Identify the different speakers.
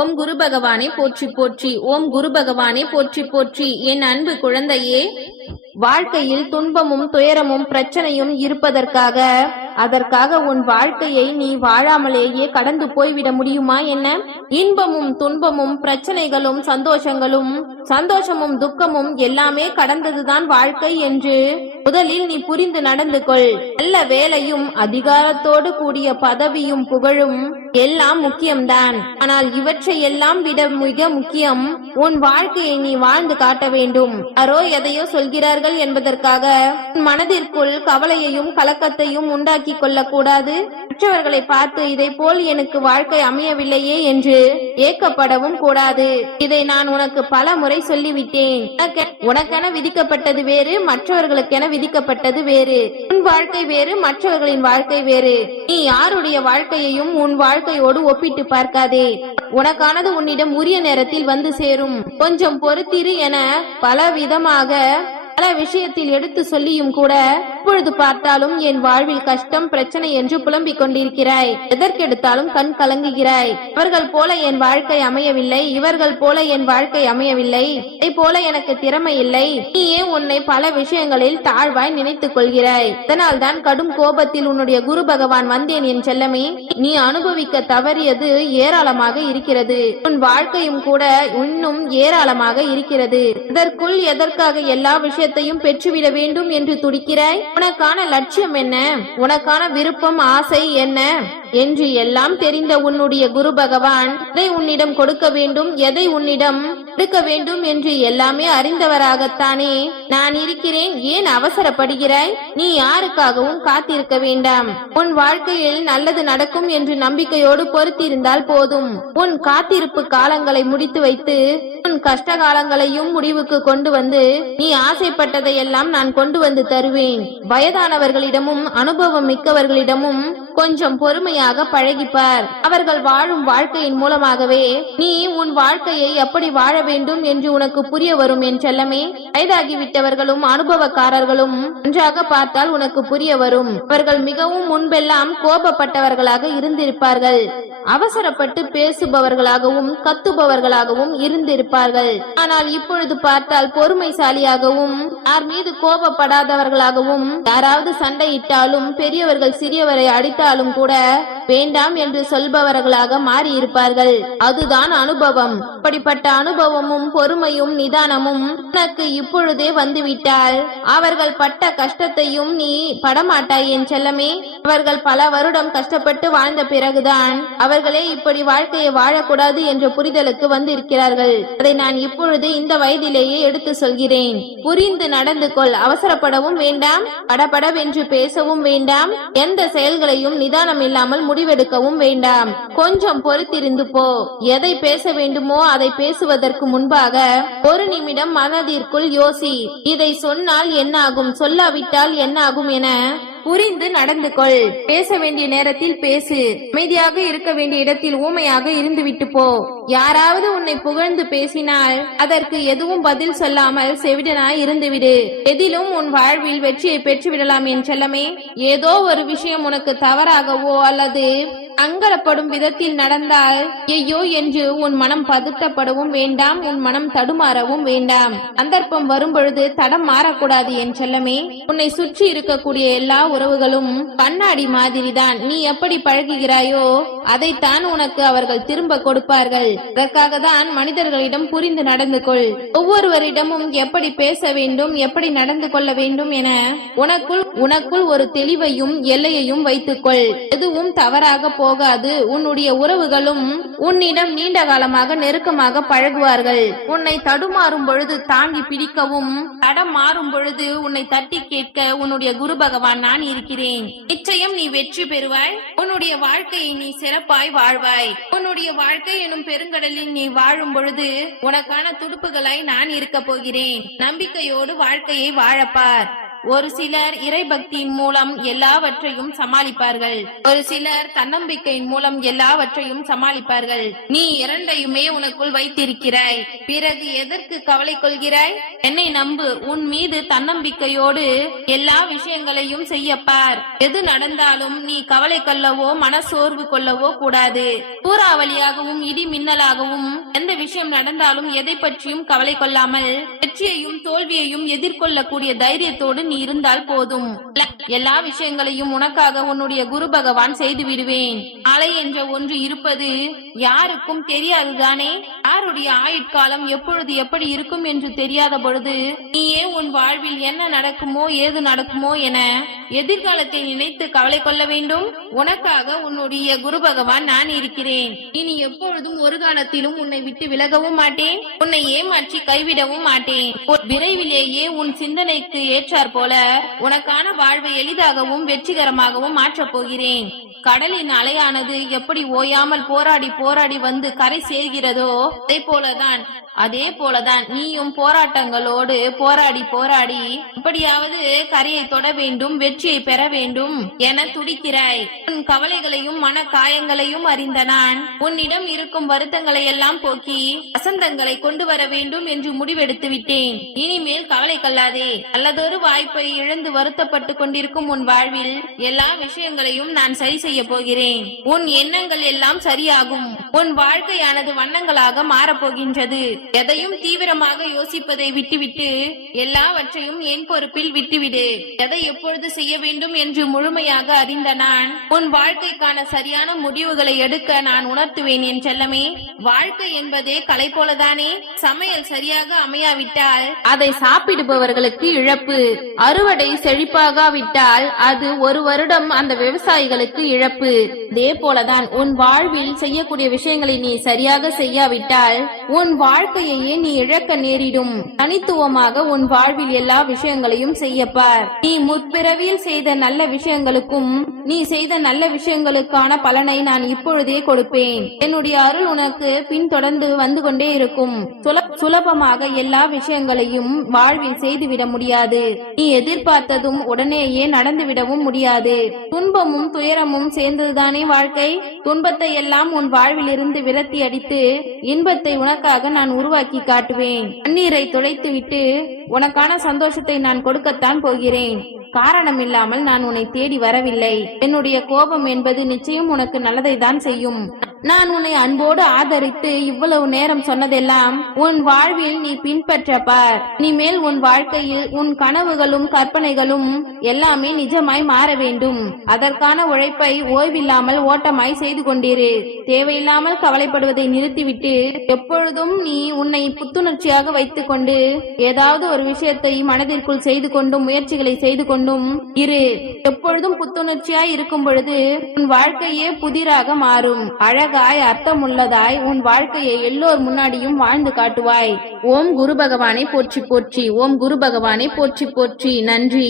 Speaker 1: ஓம் குரு பகவானே போற்றி போற்றி. ஓம் குரு பகவானே போற்றி போற்றி. என் அன்பு குழந்தையே வாழ்க்கையில் துன்பமும் துயரமும் பிரச்சனையும் இருப்பதற்காக அதற்காக உன் வாழ்க்கையை நீ வாழாமலேயே கடந்து போய்விட முடியுமா என்ன? இன்பமும் துன்பமும் பிரச்சனைகளும் சந்தோஷங்களும் சந்தோஷமும் துக்கமும் எல்லாமே கடந்ததுதான் வாழ்க்கை என்று முதலில் நீ புரிந்து நடந்து கொள். நல்ல வேலையும் அதிகாரத்தோடு கூடிய பதவியும் புகழும் எல்லாம் முக்கியம்தான். ஆனால் இவற்றை எல்லாம் விட மிக முக்கியம் உன் வாழ்க்கையை நீ வாழ்ந்து காட்ட வேண்டும். யாரோ எதையோ சொல்கிறார்கள் என்பதற்காக உன் மனதிற்குள் கவலையையும் கலக்கத்தையும் உண்டாக்கி கொள்ளக்கூடாது. மற்றவர்களை பார்த்து இதை போல் எனக்கு வாழ்க்கை அமையவில்லையே என்று ஏக்கப்படவும் கூடாது. இதை நான் உனக்கு பல முறை சொல்லிவிட்டேன். உனக்கு- உனக்கென விதிக்கப்பட்டது வேறு மற்றவர்களுக்கென விதிக்கப்பட்டது வேறு. உன் வாழ்க்கை வேறு மற்றவர்களின் வாழ்க்கை வேறு. நீ யாருடைய வாழ்க்கையையும் உன் வாழ்க்கையோடு ஒப்பிட்டு பார்க்காதே. உனக்கானது உன்னிடம் உரிய நேரத்தில் வந்து சேரும். கொஞ்சம் பொறுத்திரு என பல விதமாக பல விஷயத்தில் எடுத்து சொல்லியும் கூட எப்பொழுது பார்த்தாலும் என் வாழ்வில் கஷ்டம் பிரச்சனை என்று புலம்பிக் கொண்டிருக்கிறாய். எதற்கெடுத்தாலும் கண் கலங்குகிறாய். இவர்கள் போல என் வாழ்க்கை அமையவில்லை. இவர்கள் போல என் வாழ்க்கை அமையவில்லை. இதை போல எனக்கு திறமை இல்லை. நீ ஏன் உன்னை பல விஷயங்களில் தாழ்வாய் நினைத்துக் கொள்கிறாய். இதனால் தான் கடும் கோபத்தில் உன்னுடைய குரு பகவான் வந்தேன் என் செல்லமே. நீ அனுபவிக்க தவறியது ஏராளமாக இருக்கிறது. உன் வாழ்க்கையும் கூட இன்னும் ஏராளமாக இருக்கிறது. இதற்குள் எதற்காக எல்லா விஷயத்தையும் பெற்றுவிட வேண்டும் என்று துடிக்கிறாய்? உனக்கான லட்சியம் என்ன? உனக்கான விருப்பம் ஆசை என்ன? என்று எல்லாம் தெரிந்த உன்னுடைய குரு பகவான் எதை உன்னிடம் கொடுக்க வேண்டும் எதை உன்னிடம் கொடுக்க வேண்டும் என்று எல்லாமே அறிந்தவராகத்தானே. நான் இருக்கிறேன் ஏன் அவசரப்படுகிறாய்? நீ யாருக்காகவும் காத்திருக்க வேண்டாம். உன் வாழ்க்கையில் நல்லது நடக்கும் என்று நம்பிக்கையோடு பொறுத்திருந்தால் போதும். உன் காத்திருப்பு காலங்களை முடித்து வைத்து உன் கஷ்ட காலங்களையும் முடிவுக்கு கொண்டு வந்து நீ ஆசைப்பட்டதையெல்லாம் நான் கொண்டு வந்து தருவேன். வயதானவர்களிடமும் அனுபவம் மிக்கவர்களிடமும் கொஞ்சம் பொறுமையாக பழகிப்பார். அவர்கள் வாழும் வாழ்க்கையின் மூலமாகவே நீ உன் வாழ்க்கையை எப்படி வாழ வேண்டும் என்று உனக்கு புரிய வரும் என் செல்லமே? வயதாகிவிட்டவர்களும் அனுபவக்காரர்களும் நன்றாக பார்த்தால் உனக்கு புரிய வரும். அவர்கள் மிகவும் முன்பெல்லாம் கோபப்பட்டவர்களாக இருந்திருப்பார்கள். அவசரப்பட்டு பேசுபவர்களாகவும் கத்துபவர்களாகவும் இருந்திருப்பார்கள். ஆனால் இப்பொழுது பார்த்தால் பொறுமைசாலியாகவும் யார் மீது கோபப்படாதவர்களாகவும் யாராவது சண்டையிட்டாலும் பெரியவர்கள் சிறியவரை பார்த்தாலும் கூட வேண்டாம் என்று சொல்பவர்களாக மாறியிருப்பார்கள். அதுதான் அனுபவம். அப்படிப்பட்ட அனுபவமும் பொறுமையும் நிதானமும் உனக்கு இப்பொழுதே வந்துவிட்டால் அவர்கள் பட்ட கஷ்டத்தையும் நீ படமாட்டாய் என் செல்லமே. அவர்கள் பல வருடம் கஷ்டப்பட்டு வாழ்ந்த பிறகுதான் அவர்களே இப்படி வாழ்க்கையை வாழக்கூடாது என்ற புரிதலுக்கு வந்திருக்கிறார்கள். அதை நான் இப்பொழுது இந்த வயதிலேயே எடுத்து சொல்கிறேன். புரிந்து நடந்து கொள். அவசரப்படவும் வேண்டாம். படபடவென்று பேசவும் வேண்டாம். எந்த செயல்களையும் நிதானம் இல்லாமல் முடிவெடுக்கவும் வேண்டாம். கொஞ்சம் பொறுத்திருந்து போ. எதை பேச வேண்டுமோ அதை பேசுவதற்கு முன்பாக ஒரு நிமிடம் மனதிற்குள் யோசி. இதை சொன்னால் என்னாகும்? சொல்லாவிட்டால் என்னாகும் என புரிந்து நடந்து கொள் பேச வேண்டிய நேரத்தில் பேசு. அமைதியாக இருக்க வேண்டிய இடத்தில் ஊமையாக இருந்துவிட்டு போ. யாராவது உன்னை புகழ்ந்து பேசினால் அதற்கு எதுவும் பதில் சொல்லாமல் செவிடனாய் இருந்துவிடு. எதிலும் உன் வாழ்வில் வெற்றியை பெற்றுவிடலாம் என் செல்லமே. ஏதோ ஒரு விஷயம் உனக்கு தவறாகவோ அல்லது அங்கலப்படும் விதத்தில் நடந்தால் ஐயோ என்று உன் மனம் பதுட்டப்படவும் வேண்டாம் உன் மனம் தடுமாறவும் வேண்டாம். சந்தர்ப்பம் வரும்பொழுது தடம் மாறக்கூடாது என் செல்லமே. உன்னை சுற்றி இருக்கக்கூடிய எல்லா உறவுகளும் கண்ணாடி மாதிரிதான். நீ எப்படி பழகுகிறாயோ அதைத்தான் உனக்கு அவர்கள் திரும்ப கொடுப்பார்கள். அதற்காக தான் மனிதர்களிடம் புரிந்து நடந்து கொள். ஒவ்வொருவரிடமும் எப்படி பேச வேண்டும் எப்படி நடந்து கொள்ள வேண்டும் என உனக்குள் உனக்குள் ஒரு தெளிவையும் எல்லையையும் வைத்துக்கொள். எதுவும் தவறாக போகாது. உன்னுடைய உறவுகளும் உன்னிடம் நீண்ட காலமாக நெருக்கமாக பழகுவார்கள். உன்னை தடுமாறும் பொழுது தாங்கி பிடிக்கவும் தடம் மாறும் பொழுது உன்னை தட்டி கேட்க உன்னுடைய குரு பகவான் நான் இருக்கிறேன். நிச்சயம் நீ வெற்றி பெறுவாய். உன்னுடைய வாழ்க்கையை நீ சிறப்பாய் வாழ்வாய். உன்னுடைய வாழ்க்கை எனும் பெருங்கடலில் நீ வாழும் பொழுது உனக்கான துடுப்புகளாய் நான் இருக்க போகிறேன். நம்பிக்கையோடு வாழ்க்கையை வாழப்பார் ஒரு சிலர் இறைபக்தியின் மூலம் எல்லாவற்றையும் சமாளிப்பார்கள். ஒரு சிலர் தன்னம்பிக்கையின் மூலம் எல்லாவற்றையும் சமாளிப்பார்கள். நீ இரண்டையுமே உனக்குள் வைத்திருக்கிறாய். பிறகு எதற்கு கவலை கொள்கிறாய்? என்னை நம்பு. உன் மீது தன்னம்பிக்கையோடு எல்லா விஷயங்களையும் செய்யப்பார். எது நடந்தாலும் நீ கவலை கொள்ளவோ மனசோர்வு கொள்ளவோ கூடாது. சூறாவளியாகவும் இடி மின்னலாகவும் எந்த விஷயம் நடந்தாலும் எதை பற்றியும் கவலை கொள்ளாமல் வெற்றியையும் தோல்வியையும் எதிர்கொள்ளக்கூடிய தைரியத்தோடு நீ இருந்தால் போதும். எல்லா விஷயங்களையும் உனக்காக உன்னுடைய குரு பகவான் செய்து விடுவேன். அலை என்ற ஒன்று இருப்பது யாருக்கும் தெரியாதுதானே? யாருடைய ஆயுட்காலம் எப்பொழுது எப்படி இருக்கும் என்று தெரியாத பொழுது நீயே உன் வாழ்வில் என்ன நடக்குமோ ஏது நடக்குமோ என எதிர்காலத்தை நினைத்து கவலை கொள்ள வேண்டும். உனக்காக உன்னுடைய குரு பகவான் நான் இருக்கிறேன். இனி எப்பொழுதும் ஒரு காலத்திலும் உன்னை விட்டு விலகவும் மாட்டேன். உன்னை ஏமாற்றி கைவிடவும் மாட்டேன். விரைவிலேயே உன் சிந்தனைக்கு ஏற்றாற் போல உனக்கான வாழ்வை எளிதாகவும் வெற்றிகரமாகவும் மாற்றப் போகிறேன். கடலின் அலையானது எப்படி ஓயாமல் போராடி போராடி வந்து கரை சேர்கிறதோ அதே போலதான் அதே போலதான் நீயும் போராட்டங்களோடு போராடி போராடி இப்படியாவது கரையை தொட வேண்டும் வெற்றி வெற்றியை பெற வேண்டும் என துடிக்கிறாய். உன் கவலைகளையும் மன காயங்களையும் அறிந்த நான் உன்னிடம் இருக்கும் வருத்தங்களை எல்லாம் போக்கி வசந்தங்களை கொண்டு வர வேண்டும் என்று முடிவெடுத்து விட்டேன். இனிமேல் கவலை கொள்ளாதே. அல்லதொரு வாய்ப்பை இழந்து வருத்தப்பட்டு கொண்டிருக்கும் உன் வாழ்வில் எல்லா விஷயங்களையும் நான் சரி செய்ய போகிறேன். உன் எண்ணங்கள் எல்லாம் சரியாகும். உன் வாழ்க்கையானது வண்ணங்களாக மாறப்போகின்றது எதையும் தீவிரமாக யோசிப்பதை விட்டுவிட்டு எல்லாவற்றையும் என் பொறுப்பில் விட்டுவிடு. எதை எப்பொழுது செய்ய வேண்டும் என்று முழுமையாக அறிந்த நான் உன் வாழ்க்கைக்கான சரியான முடிவுகளை எடுக்க நான் உணர்த்துவேன் என் செல்லமே. வாழ்க்கை என்பதே கலை போலதானே. சமையல் சரியாக அமையாவிட்டால் அதை சாப்பிடுபவர்களுக்கு இழப்பு. அறுவடை செழிப்பாகாவிட்டால் அது ஒரு வருடம் அந்த விவசாயிகளுக்கு இழப்பு. இதே போலதான் உன் வாழ்வில் செய்யக்கூடிய விஷயங்களை நீ சரியாக செய்யாவிட்டால் உன் வாழ்க்கையையே நீ இழக்க நேரிடும். தனித்துவமாக உன் வாழ்வில் எல்லா விஷயங்களையும் செய்யப்பார். நீ முற்பிறவியில் செய்த நல்ல விஷயங்களுக்கும் நீ செய்த நல்ல விஷயங்களுக்கான பலனை நான் இப்பொழுதே கொடுப்பேன். என்னுடைய அருள் உனக்கு பின்தொடர்ந்து வந்து கொண்டே இருக்கும். சுல- சுலபமாக எல்லா விஷயங்களையும் வாழ்வில் செய்துவிட முடியாது. நீ எதிர்பார்த்ததும் உடனேயே நடந்துவிடவும் முடியாது. துன்பமும் துயரமும் சேர்ந்ததுதானே வாழ்க்கை? துன்பத்தை எல்லாம் உன் வாழ்வில் இருந்து விரத்தி அடித்து இன்பத்தை உனக்காக நான் உருவாக்கி காட்டுவேன். கண்ணீரை துடைத்துவிட்டு உனக்கான சந்தோஷத்தை நான் கொடுக்கத்தான் போகிறேன். காரணம் இல்லாமல் நான் உன்னை தேடி வரவில்லை. என்னுடைய கோபம் என்பது நிச்சயம் உனக்கு நல்லதை தான் செய்யும். நான் உன்னை அன்போடு ஆதரித்து இவ்வளவு நேரம் சொன்னதெல்லாம் உன் வாழ்வில் நீ பின்பற்ற பார். இனிமேல் உன் வாழ்க்கையில் உன் கனவுகளும் கற்பனைகளும் எல்லாமே நிஜமாய் மாற வேண்டும். அதற்கான உழைப்பை ஓய்வில்லாமல் ஓட்டமாய் செய்து கொண்டிரு. தேவையில்லாமல் கவலைப்படுவதை நிறுத்திவிட்டு எப்பொழுதும் நீ உன்னை புத்துணர்ச்சியாக வைத்துக் கொண்டு ஏதாவது ஒரு விஷயத்தை மனதிற்குள் செய்து கொண்டும் முயற்சிகளை செய்து கொண்டும் இரு. எப்பொழுதும் புத்துணர்ச்சியாய் இருக்கும் பொழுது உன் வாழ்க்கையே புதிராக மாறும். அழகாய் அர்த்தமுள்ளதாய் உன் வாழ்க்கையை எல்லோர் முன்னாடியும் வாழ்ந்து காட்டுவாய். ஓம் குரு பகவானை போற்றி போற்றி ஓம் குரு பகவானை போற்றி போற்றி. நன்றி.